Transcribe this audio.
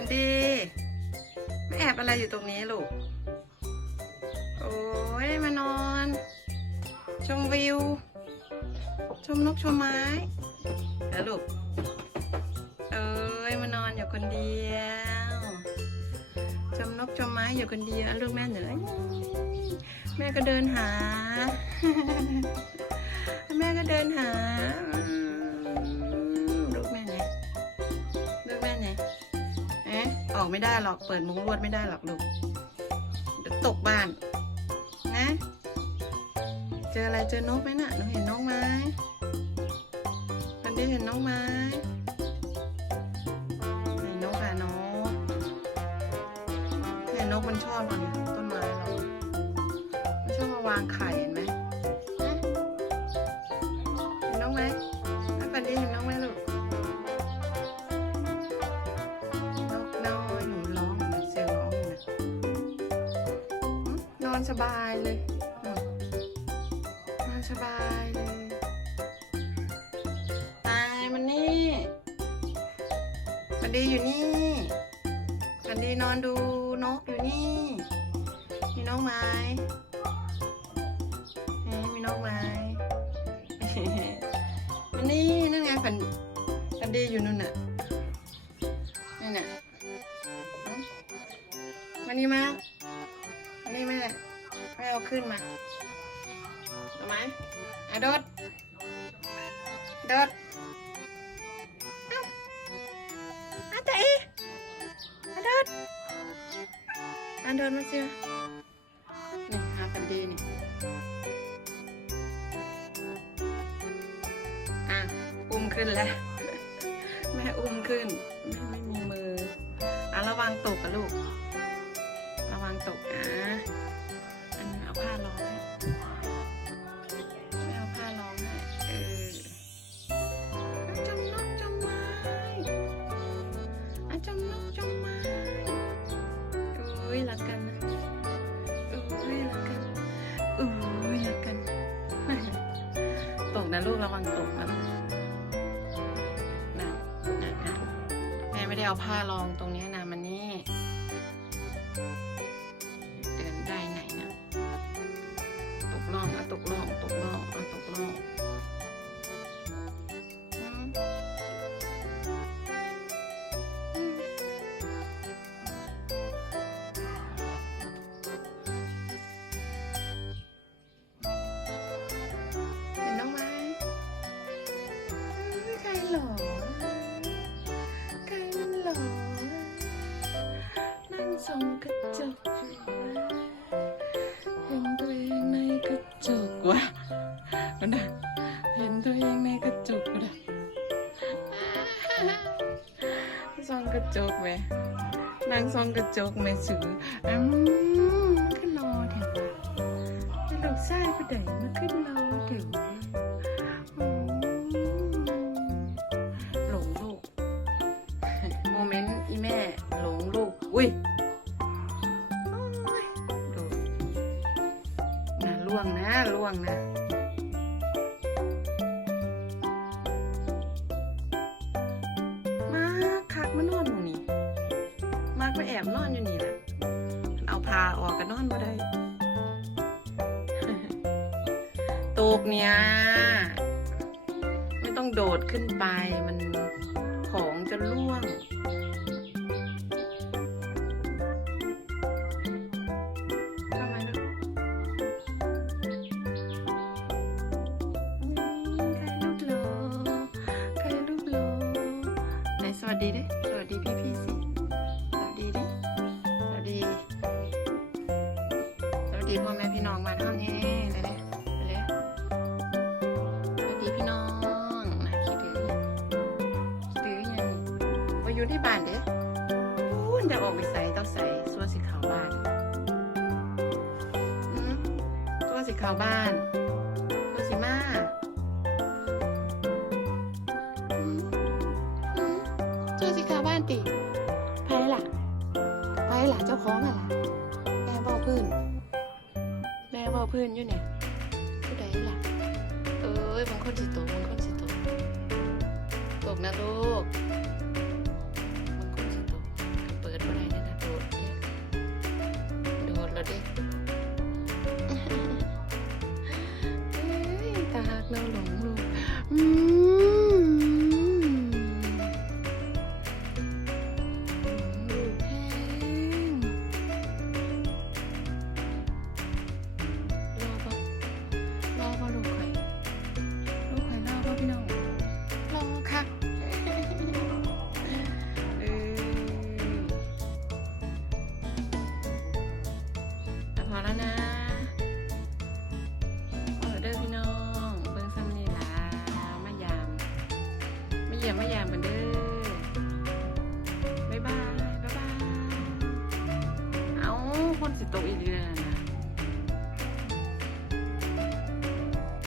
ันดี ไม่แอบอะไรอยู่ตรงนี้ลูก โอ้ยมานอน ชมวิว ชมนกชมไม้แล้วลูก เอ้ยมานอนอยู่คนเดียวชมนกชมไม้อยู่คนเดียวลูกแม่เหนื่อยแม่ก็เดินหา แม่ก็เดินหา ออกไม่ได้หรอก เปิดมุ้งลวดไม่ได้หรอกลูกเดี๋ยวตกบ้าน นะ เจออะไรเจอนกไหมน่ะหนูเห็นนกไหมวันนี้เห็นนกไหมเห็นนกค่ะนกเนี่ยนกมันชอบมันต้นไม้เราอมันชอบมาวางไข่เห็นไหมฮะเห็นนกไหม สบายเลยมนอนสบายเลยตายมันนี่มันดีอยู่นี่มันดีนอนดูนกอยู่นี่ มีนกไหมเอ๊ะมีนกไหมมันนี่นั่นไงฝันฝันดีอยู่นู่นน่ะนี่น่ะมันนี้มา ขึ้นมาเอาไหมอะโดดโดดอ้าอะแต่อีอะโดดอะโดดมาสินี่หากันดีนี่อะอุ้มขึ้นแล้ว แม่อุ้มขึ้นแม่ไม่มีมืออะระวังตกกับลูกระวังตกนะอันนั้น เอาผ้ารองให้แม่เอาผ้ารองให้เอออะจมนกจมไม้อะจมนกจมไม้อุ้ยรักกันนะอุ้ยรักกันอุ้ยรักกันตกนะลูกระวังตกนะลูกนะนะนะแม่ไม่ได้เอาผ้ารองตรง ใครหล่อใครมันหล่อนั่งส่องกระจกอยู่เห็นตัวเองในกระจกวะมันนะเห็นตัวเองในกระจกวะนะส่องกระจกไหมนั่งส่องกระจกไหมสืออืม เมนต์อีแม่หลงลูก อุ้ยดูนะล่วงนะล่วงนะมาคักมานอนตรงนี้ มากไปแอบนอนอยู่นี่แหละเอาพาออกกันนอนมาได้ตกเนี่ยไม่ต้องโดดขึ้นไปมันของจะล่วง ดีดิ สวัสดีพี่พี่ๆสิ สวัสดีดิ สวัสดี สวัสดีพ่อแม่พี่น้องมาเท่านี้เลยเลยเลยสวัสดีพี่น้องนะคิดถึงคิดถึงยังไปอยู่ที่บ้านเด้อพูนจะออกไปใส่ต้องใส่ส่วนสีขาวบ้านส่วนสีขาวบ้านส่วนสีมาอื วนสีขาวบ้านติไพ่ล่ะไพ่ล่ะเจ้าของอะล่ะแม่บอกพื้นแม่บอกพื้นอยู่เนี่ยผู้ใดล่ะ เอ้ยบางคนสิตกบางคนสิตกตกนะลูกบางคนสิตก เยี่ยมไม่ยามกันเด้